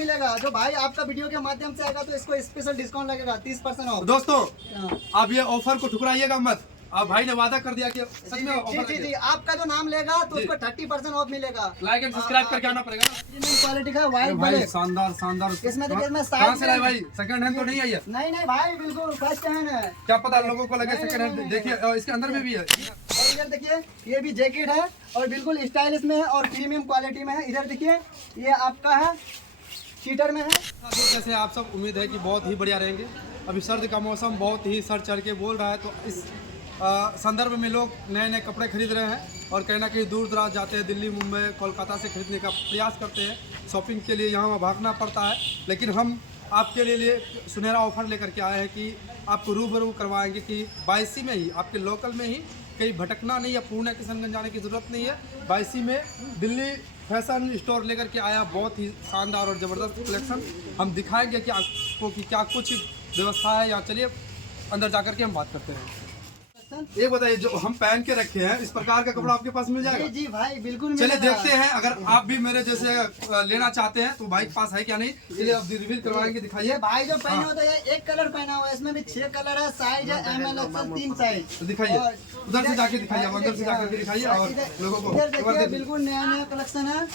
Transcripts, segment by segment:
मिलेगा। जो भाई आपका वीडियो के माध्यम से आएगा तो इसको स्पेशल डिस्काउंट लगेगा 30% ऑफ। दोस्तों आप ये ऑफर को ठुकराइएगा मत। अब भाई ने वादा कर दिया कि सच में ऑफर जी जी, आपका जो नाम लेगा तो उसको 30% ऑफ मिलेगा। लाइक एंड सब्सक्राइब करके आना पड़ेगा। प्रीमियम क्वालिटी का वाइट भाई ब्लैक, शानदार शानदार। इसमें देखिए इसमें कहाँ से लाए साइज भाई? सेकंड हैंड तो नहीं आई है? नहीं भाई, बिल्कुल फर्स्ट हैंड है। क्या पता लोगों को लगे सेकंड हैंड। देखिए और इसके अंदर में भी है। और इधर देखिए ये भी जैकेट है और बिल्कुल स्टाइलिश में है और प्रीमियम क्वालिटी में है। इधर देखिए ये आपका है चीटर में है। जैसे आप सब उम्मीद है कि बहुत ही बढ़िया रहेंगे। अभी सर्दी का मौसम बहुत ही सर चढ़ के बोल रहा है, तो इस संदर्भ में लोग नए नए कपड़े खरीद रहे हैं और कहीं ना कहीं दूर दराज जाते हैं, दिल्ली मुंबई कोलकाता से खरीदने का प्रयास करते हैं। शॉपिंग के लिए यहाँ भागना पड़ता है, लेकिन हम आपके लिए सुनहरा ऑफर लेकर के आए हैं कि आपको रूबरू करवाएंगे कि बायसी में ही, आपके लोकल में ही, कहीं भटकना नहीं है, पूर्ण किशनगंज जाने की ज़रूरत नहीं है। बायसी में दिल्ली फैशन स्टोर लेकर के आया बहुत ही शानदार और ज़बरदस्त कलेक्शन। हम दिखाएंगे कि आपको कि क्या कुछ व्यवस्था है। यहाँ चलिए अंदर जाकर के हम बात करते हैं। ये बताइए, जो हम पहन के रखे हैं इस प्रकार का कपड़ा आपके पास मिल जाएगा? जी भाई बिल्कुल चलिए मिलेगा। देखते हैं, अगर आप भी मेरे जैसे लेना चाहते हैं तो भाई के पास है क्या नहीं। चलिए अब रिवील करवाएंगे, दिखाइए। भाई जो पहने हो तो ये एक कलर पहना हुआ है, इसमें भी 6 कलर है, साइज है ML XL 3 साइज। तो दिखाइए, उधर से जाके दिखाइए, अंदर से जाकर के दिखाइए और लोगों को। इधर देखिए बिल्कुल नया नया कलेक्शन है।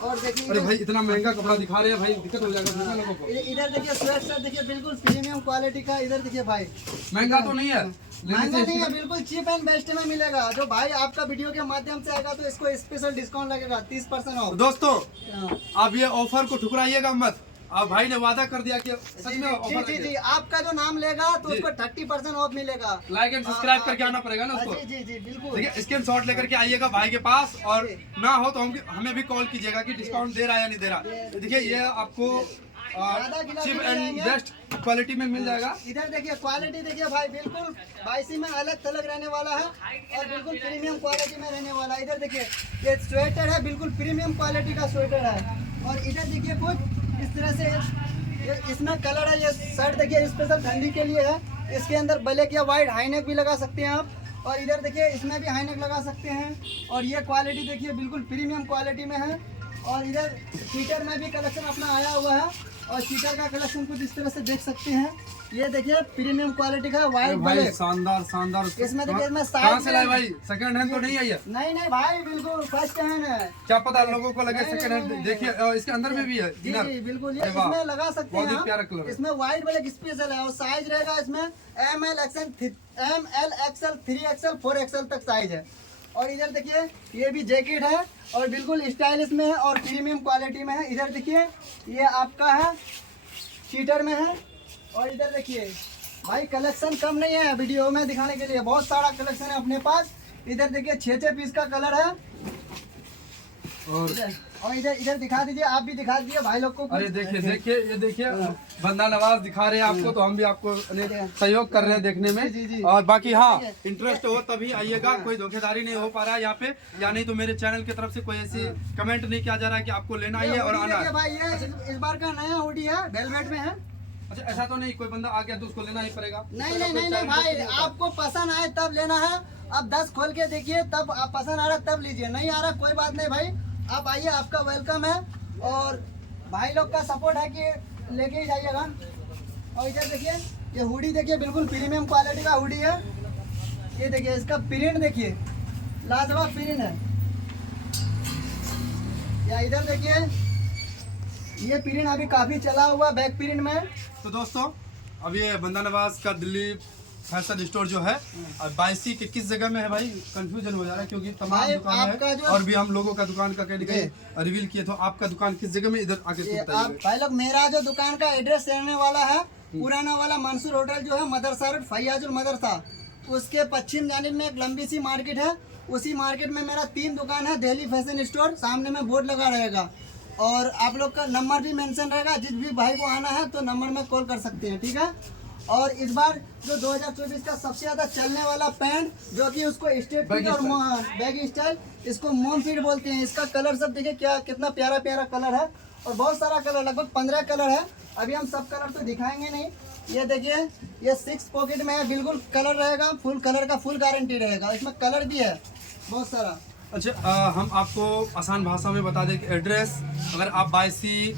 और देखिए अरे भाई इतना महंगा कपड़ा दिखा रहे हैं भाई, दिक्कत हो जाएगा लोगों को। इधर देखिए स्वेट शर्ट देखिए बिल्कुल प्रीमियम क्वालिटी का। इधर देखिए भाई महंगा तो नहीं है, महंगा नहीं है, बिल्कुल चीप एंड बेस्ट में मिलेगा। जो भाई आपका वीडियो के माध्यम से आएगा तो इसको स्पेशल डिस्काउंट लगेगा 30% ऑफ। दोस्तों आप ये ऑफर को ठुकराइएगा मत। अब भाई ने वादा कर दिया कि सच में ऑफर। जी जी, आपका जो नाम लेगा तो उसको 30% ऑफ मिलेगा। लाइक एंड सब्सक्राइब करके आना पड़ेगा ना उसको। जी जी बिल्कुल। देखिए स्क्रीनशॉट लेकर के आइएगा भाई के पास, और ना हो तो हमें भी कॉल कीजिएगा कि डिस्काउंट दे रहा है या नहीं दे रहा। देखिए ये आपको चीप एंड बेस्ट क्वालिटी में मिल जाएगा। इधर देखिए क्वालिटी देखिए भाई, बिल्कुल बाईसी में अलग थलग रहने वाला है और बिल्कुल प्रीमियम क्वालिटी में रहने वाला है। इधर देखिए ये स्वेटर है, बिल्कुल प्रीमियम क्वालिटी का स्वेटर है। और इधर देखिए कुछ इस तरह से इसमें कलर है। ये शर्ट देखिए स्पेशल ठंडी के लिए है। इसके अंदर ब्लैक या वाइट हाईनेक भी लगा सकते हैं आप। और इधर देखिए इसमें भी हाईनेक लगा सकते हैं। और ये क्वालिटी देखिए बिल्कुल प्रीमियम क्वालिटी में है। और इधर चीटर में भी कलेक्शन अपना आया हुआ है और चीटर का कलेक्शन कुछ इस तरह से देख सकते हैं। ये देखिए प्रीमियम क्वालिटी का वाइट ब्लैक, शानदार शानदार। इसमें देखिए इसमें कहाँ से लाए भाई? सेकंड हैंड तो नहीं आई है? नहीं भाई, बिल्कुल फर्स्ट हैंड है। क्या पता लोगों को लगे सेकंड हैंड। देखिए इसके अंदर में भी है। जी जी बिल्कुल, ये इसमें लगा सकते हैं बहुत ही प्यारा आप। कलर है। इसमें वाइट ब्लैक स्पेशल है और साइज रहेगा इसमें ML XL 3XL 4XL तक साइज है। और इधर देखिए ये भी जैकेट है और बिल्कुल स्टाइलिश में है और प्रीमियम क्वालिटी में है। इधर देखिए ये आपका है चीटर में है। और इधर देखिए भाई कलेक्शन कम नहीं है, वीडियो में दिखाने के लिए बहुत सारा कलेक्शन है अपने पास। इधर देखिए 6 पीस का कलर है। और इधर दिखा दीजिए, आप भी दिखा दीजिए भाई लोग को। अरे देखिए ये देखिए बंदा नवाज दिखा रहे हैं आपको, तो हम भी आपको सहयोग कर रहे हैं देखने में। और बाकी हाँ, इंटरेस्ट हो तभी आइएगा, कोई धोखेधारी नहीं हो पा रहा है यहाँ पे, या नहीं तो मेरे चैनल की तरफ से कोई ऐसी कमेंट नहीं किया जा रहा है कि आपको लेना ही है और आना है। भाई ये इस बार का नया हुडी है, वेलवेट में है। अच्छा ऐसा तो नहीं कोई बंदा आ गया तो उसको लेना ही पड़ेगा? नहीं भाई, आपको पसंद आए तब लेना है। अब 10 खोल के देखिए, तब आप पसंद आ रहा तब लीजिए, नहीं आ रहा कोई बात नहीं भाई, आप आइए, आपका वेलकम है। और भाई लोग का सपोर्ट है कि लेके ही जाइएगा। और इधर देखिए ये हुडी देखिए बिल्कुल प्रीमियम क्वालिटी का हुडी है। ये देखिए इसका प्रिंट देखिए लाजवाब प्रिंट है। या इधर देखिए ये प्रिंट अभी काफी चला हुआ बैक प्रिंट में। तो दोस्तों अब ये बंदा नवाज का दिल्ली फैशन स्टोर जो है अब बायसी के किस जगह में है भाई? कंफ्यूजन हो जा रहा है क्योंकि तमाम दुकान है और भी हम लोगों का दुकान का रिवील किए, तो आपका दुकान किस जगह में? इधर आगे भाई लोग मेरा जो दुकान का एड्रेस रहने वाला है पुराना वाला मंसूर होटल जो है मदरसा रोड फैयाजुल मदरसा, उसके पश्चिम जानिब में एक लंबी सी मार्केट है। उसी मार्केट में मेरा 3 दुकान है, दिल्ली फैशन स्टोर, सामने में बोर्ड लगा रहेगा और आप लोग का नंबर भी मेंशन रहेगा। जिस भी भाई को आना है तो नंबर में कॉल कर सकते हैं, ठीक है। और इस बार जो 2024 का सबसे ज्यादा चलने वाला पैंट जो कि उसको स्ट्रेट फिट और बैगी स्टाइल, इसको मोम फिट बोलते हैं। इसका कलर सब देखिए क्या कितना प्यारा प्यारा कलर है और बहुत सारा कलर, लगभग 15 कलर है। अभी हम सब कलर तो दिखाएंगे नहीं। ये देखिए ये 6 पॉकेट में है, बिल्कुल कलर रहेगा, फुल कलर का फुल गारंटी रहेगा। इसमें कलर भी है बहुत सारा। अच्छा हम आपको आसान भाषा में बता दें कि एड्रेस, अगर आप बायसी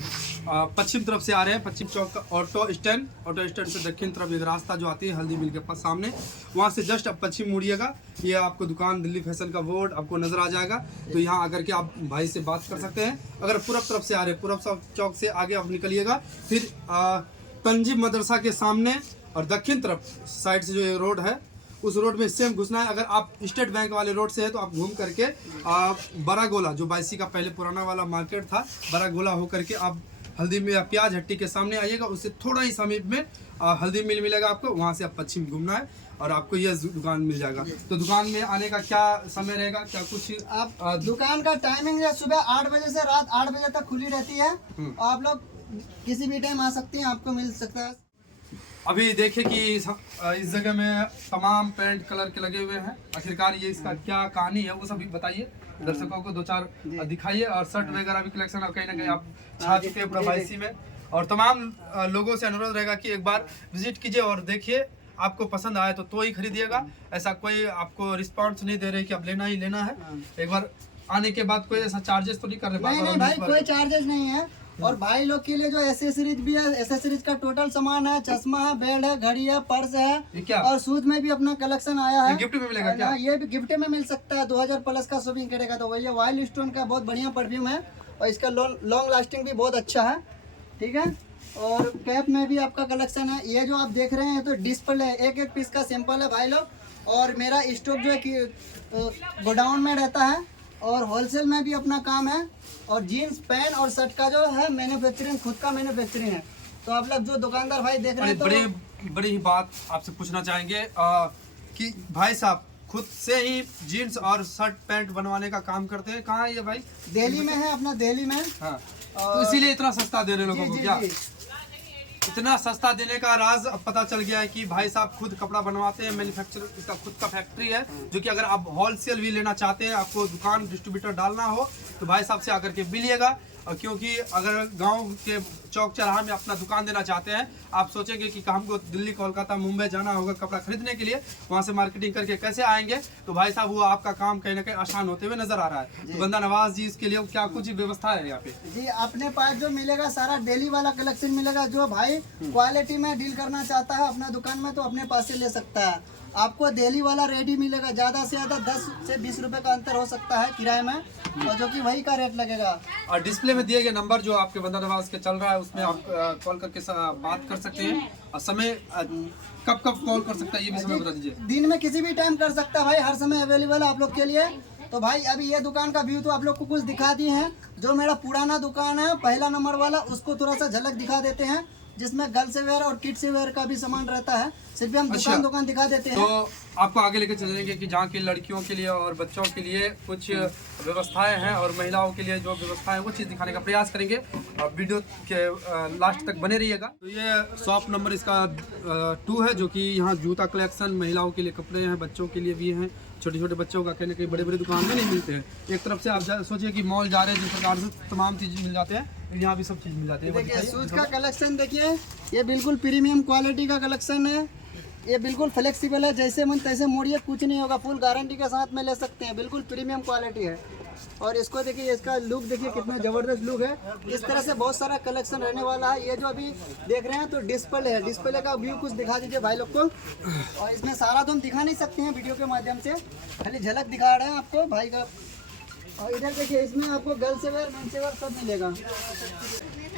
पश्चिम तरफ से आ रहे हैं, पश्चिम चौक का ऑटो स्टैंड से दक्षिण तरफ एक रास्ता जो आती है हल्दी मिल के पास सामने, वहाँ से जस्ट आप पश्चिम मुड़िएगा, ये आपको दुकान दिल्ली फैशन का बोर्ड आपको नज़र आ जाएगा। तो यहाँ आकर के आप भाई से बात कर सकते हैं। अगर पूरब तरफ से आ रहे हैं, पूरब चौक से आगे आप निकलिएगा, फिर तंजीब मदरसा के सामने और दक्षिण तरफ साइड से जो ये रोड है उस रोड में सेम घुसना है। अगर आप स्टेट बैंक वाले रोड से है तो आप घूम करके बड़ा गोला जो बायसी का पहले पुराना वाला मार्केट था, बड़ा गोला होकर के आप हल्दी में प्याज हट्टी के सामने आइएगा, उससे थोड़ा ही समीप में हल्दी मिल मिलेगा आपको, वहाँ से आप पश्चिम घूमना है और आपको यह दुकान मिल जाएगा। तो दुकान में आने का क्या समय रहेगा, क्या कुछ आप दुकान का टाइमिंग है सुबह 8 बजे से रात 8 बजे तक खुली रहती है। आप लोग किसी भी टाइम आ सकते हैं, आपको मिल सकता है। अभी देखे कि इस जगह में तमाम पेंट कलर के लगे हुए हैं, आखिरकार ये इसका क्या कहानी है वो सब भी बताइए दर्शकों को, 2-4 दिखाइए। और शर्ट वगैरह भी कलेक्शन कहीं ना कहीं आप छा चुके हैं पूरा बायसी में, और तमाम लोगों से अनुरोध रहेगा कि एक बार विजिट कीजिए और देखिए, आपको पसंद आए तो ही खरीदिएगा। ऐसा कोई आपको रिस्पॉन्स नहीं दे रहे कि अब लेना ही लेना है। एक बार आने के बाद कोई ऐसा चार्जेस तो नहीं कर रहे? नहीं भाई, कोई चार्जेस नहीं है। और भाई लोग के लिए जो एसेसरीज भी है, एसेसरीज का टोटल सामान है, चश्मा है, बेल्ट है, घड़ी है, पर्स है, क्या? और शूज में भी अपना कलेक्शन आया है। गिफ्ट में मिलेगा क्या? ये भी गिफ्ट में मिल सकता है। 2000 प्लस का शॉपिंग करेगा तो वही वाइल्ड स्टोन का बहुत बढ़िया परफ्यूम है और इसका लॉन्ग लास्टिंग भी बहुत अच्छा है। ठीक है, और कैप में भी आपका कलेक्शन है। ये जो आप देख रहे हैं तो डिस्प्ले है, एक एक पीस का सैंपल है भाई लोग। और मेरा स्टॉक जो है कि गोडाउन में रहता है और होलसेल में भी अपना काम है। और जीन्स पैंट और शर्ट का जो है मैन्युफैक्चरिंग, खुद का मैन्युफैक्चरिंग है। तो आप लोग जो दुकानदार भाई देख रहे हैं तो बड़ी ही बात आपसे पूछना चाहेंगे कि भाई साहब खुद से ही जीन्स और शर्ट पैंट बनवाने का काम करते हैं। कहाँ है ये भाई? दिल्ली में है, अपना दिल्ली में। हाँ, तो इसीलिए इतना सस्ता दे रहे लोगों को क्या? इतना सस्ता देने का राज अब पता चल गया है कि भाई साहब खुद कपड़ा बनवाते हैं, मैन्युफैक्चर इसका खुद का फैक्ट्री है। जो कि अगर आप होलसेल भी लेना चाहते हैं, आपको दुकान डिस्ट्रीब्यूटर डालना हो तो भाई साहब से आकर के मिलिएगा। क्योंकि अगर गांव के चौक चौराहा में अपना दुकान देना चाहते हैं, आप सोचेंगे कि हमको दिल्ली, कोलकाता, मुंबई जाना होगा कपड़ा खरीदने के लिए, वहां से मार्केटिंग करके कैसे आएंगे? तो भाई साहब वो आपका काम कहीं ना कहीं आसान होते हुए नजर आ रहा है। तो बंदा नवाज जी इसके लिए क्या कुछ व्यवस्था है यहाँ पे? जी, अपने पास जो मिलेगा सारा डेली वाला कलेक्शन मिलेगा। जो भाई क्वालिटी में डील करना चाहता है अपना दुकान में तो अपने पास से ले सकता है। आपको दिल्ली वाला रेडी मिलेगा, ज़्यादा से ज़्यादा 10 से 20 रुपए का अंतर हो सकता है किराए में, और जो कि वही का रेट लगेगा। और डिस्प्ले में दिए गए नंबर जो आपके बंदा नवाज के चल रहा है उसमें आप कॉल करके बात कर सकते हैं। और समय कब कॉल कर सकता है ये भी समय बता दीजिए। दिन में किसी भी टाइम कर सकता है भाई, हर समय अवेलेबल है आप लोग के लिए। तो भाई अभी ये दुकान का व्यू तो आप लोग को कुछ दिखा दिए हैं। जो मेरा पुराना दुकान है पहला नंबर वाला, उसको थोड़ा सा झलक दिखा देते हैं, जिसमें गर्ल्स वेयर और किड्स वेयर का भी सामान रहता है। सिर्फ हम दुकान दिखा देते हैं। तो आपको आगे लेकर चलेंगे कि जहाँ की लड़कियों के लिए और बच्चों के लिए कुछ व्यवस्थाएं हैं और महिलाओं के लिए जो व्यवस्थाएं हैं वो चीज़ दिखाने का प्रयास करेंगे। और वीडियो के लास्ट तक बने रहिएगा। तो ये शॉप नंबर इसका 2 है, जो कि यहाँ जूता कलेक्शन, महिलाओं के लिए कपड़े हैं, बच्चों के लिए भी हैं। छोटे छोटे बच्चों का कहीं ना कहीं बड़े बड़े दुकान में नहीं मिलते हैं। एक तरफ से आप सोचिए कि मॉल जा रहे हैं, जिस प्रकार से तमाम चीज़ मिल जाते हैं, यहाँ भी सब चीज़ मिल जाती है। देखिए शूज का कलेक्शन देखिए, ये बिल्कुल प्रीमियम क्वालिटी का कलेक्शन है। ये बिल्कुल फ्लेक्सिबल है, जैसे मन तैसे मोड़िए, कुछ नहीं होगा, फुल गारंटी के साथ में ले सकते हैं। बिल्कुल प्रीमियम क्वालिटी है। और इसको देखिए, इसका लुक देखिए कितना ज़बरदस्त लुक है। इस तरह से बहुत सारा कलेक्शन रहने वाला है। ये जो अभी देख रहे हैं तो डिस्प्ले है, डिस्प्ले का व्यू कुछ दिखा दीजिए भाई लोग को। और इसमें सारा तो हम दिखा नहीं सकते हैं वीडियो के माध्यम से, खाली झलक दिखा रहे हैं आपको भाई का। और इधर देखिए, इसमें आपको गर्ल्स वेयर, मेंस वेयर सब मिलेगा।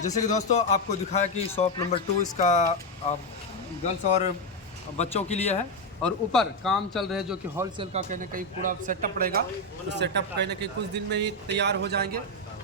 जैसे कि दोस्तों आपको दिखाया कि शॉप नंबर 2 इसका गर्ल्स और बच्चों के लिए है। और ऊपर काम चल रहे हैं जो कि होलसेल का कहीं ना कहीं पूरा सेटअप रहेगा। तो सेटअप कहीं ना कहीं कुछ दिन में ही तैयार हो जाएंगे।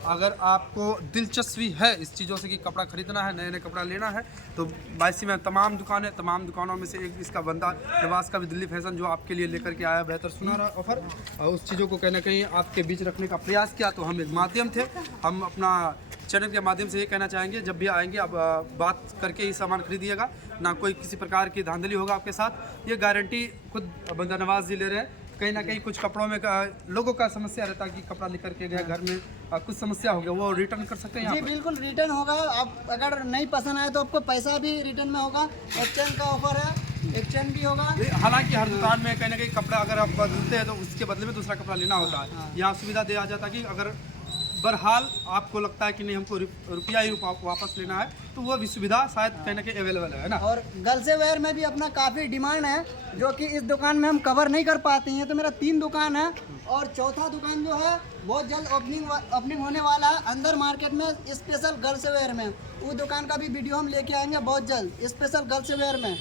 अगर आपको दिलचस्पी है इस चीज़ों से कि कपड़ा खरीदना है, नए नए कपड़ा लेना है, तो बायसी में तमाम दुकानों में से एक इसका बंदा नवाज का भी दिल्ली फैशन जो आपके लिए लेकर के आया बेहतर सुनहरा ऑफर, और उस चीज़ों को कहीं ना कहीं आपके बीच रखने का प्रयास किया। तो हम एक माध्यम थे, हम अपना चैनल के माध्यम से ये कहना चाहेंगे, जब भी आएंगे आप बात करके ही सामान खरीदिएगा, ना कोई किसी प्रकार की धांधली होगा आपके साथ। ये गारंटी खुद बंदा नवाज जी ले रहे हैं। कहीं ना कहीं कुछ कपड़ों में लोगों का समस्या रहता है कि कपड़ा लेकर के गए, घर में कुछ समस्या हो गया, वो रिटर्न कर सकते हैं। जी बिल्कुल रिटर्न होगा। आप अगर नहीं पसंद आए तो आपको पैसा भी रिटर्न में होगा। एक्सचेंज का ऑफर है। एक्सचेंज भी होगा। हालांकि हर दुकान में कहीं ना कहीं कपड़ा अगर आप बदलते हैं तो उसके बदले में दूसरा कपड़ा लेना होता है। यहाँ सुविधा दिया जाता है कि अगर बहरहाल आपको लगता है कि नहीं हमको रुपया ही वापस लेना है तो वो भी सुविधा शायद कहीं ना कहीं अवेलेबल है ना। और गर्ल्स वेयर में भी अपना काफ़ी डिमांड है, जो कि इस दुकान में हम कवर नहीं कर पाते हैं। तो मेरा 3 दुकान है और चौथा दुकान जो है बहुत जल्द ओपनिंग होने वाला है अंदर मार्केट में, स्पेशल गर्ल्स वेयर में। वो दुकान का भी वीडियो हम लेके आएंगे बहुत जल्द, स्पेशल गर्ल्स वेयर में।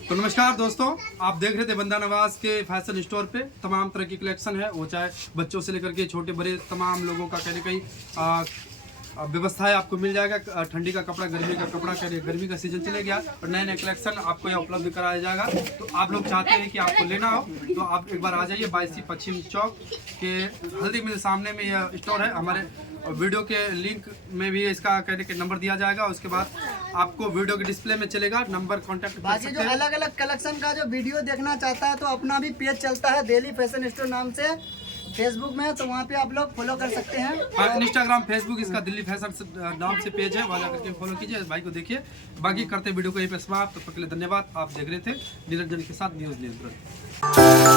तो नमस्कार दोस्तों, आप देख रहे थे बंदा नवाज के फैशन स्टोर पे तमाम तरह की कलेक्शन है, वो चाहे बच्चों से लेकर के छोटे बड़े तमाम लोगों का कहीं ना कहीं व्यवस्था है, आपको मिल जाएगा। ठंडी का कपड़ा, गर्मी का कपड़ा, कह गर्मी का सीजन चले गया और नए नए कलेक्शन आपको यहाँ उपलब्ध कराया जाएगा। तो आप लोग चाहते हैं कि आपको लेना हो तो आप एक बार आ जाइए। 22 पश्चिम चौक के हल्दी मिल सामने में यह स्टोर है। हमारे वीडियो के लिंक में भी इसका कहने के नंबर दिया जाएगा, उसके बाद आपको वीडियो के डिस्प्ले में चलेगा, नंबर कॉन्टैक्ट कर बाकी सकते जो हैं। अलग अलग कलेक्शन का जो वीडियो देखना चाहता है तो अपना भी पेज चलता है दिल्ली फैशन स्टोर नाम से फेसबुक में, तो वहाँ पे आप लोग फॉलो कर सकते हैं। इंस्टाग्राम, फेसबुक इसका दिल्ली फैशन नाम से पेज है, वहाँ जाकर के फॉलो कीजिए, भाई को देखिए। बाकी करते वीडियो को यहीं पे समाप्त। तो पहले धन्यवाद। आप देख रहे थे निरंजन के साथ न्यूज़ नियंत्रण।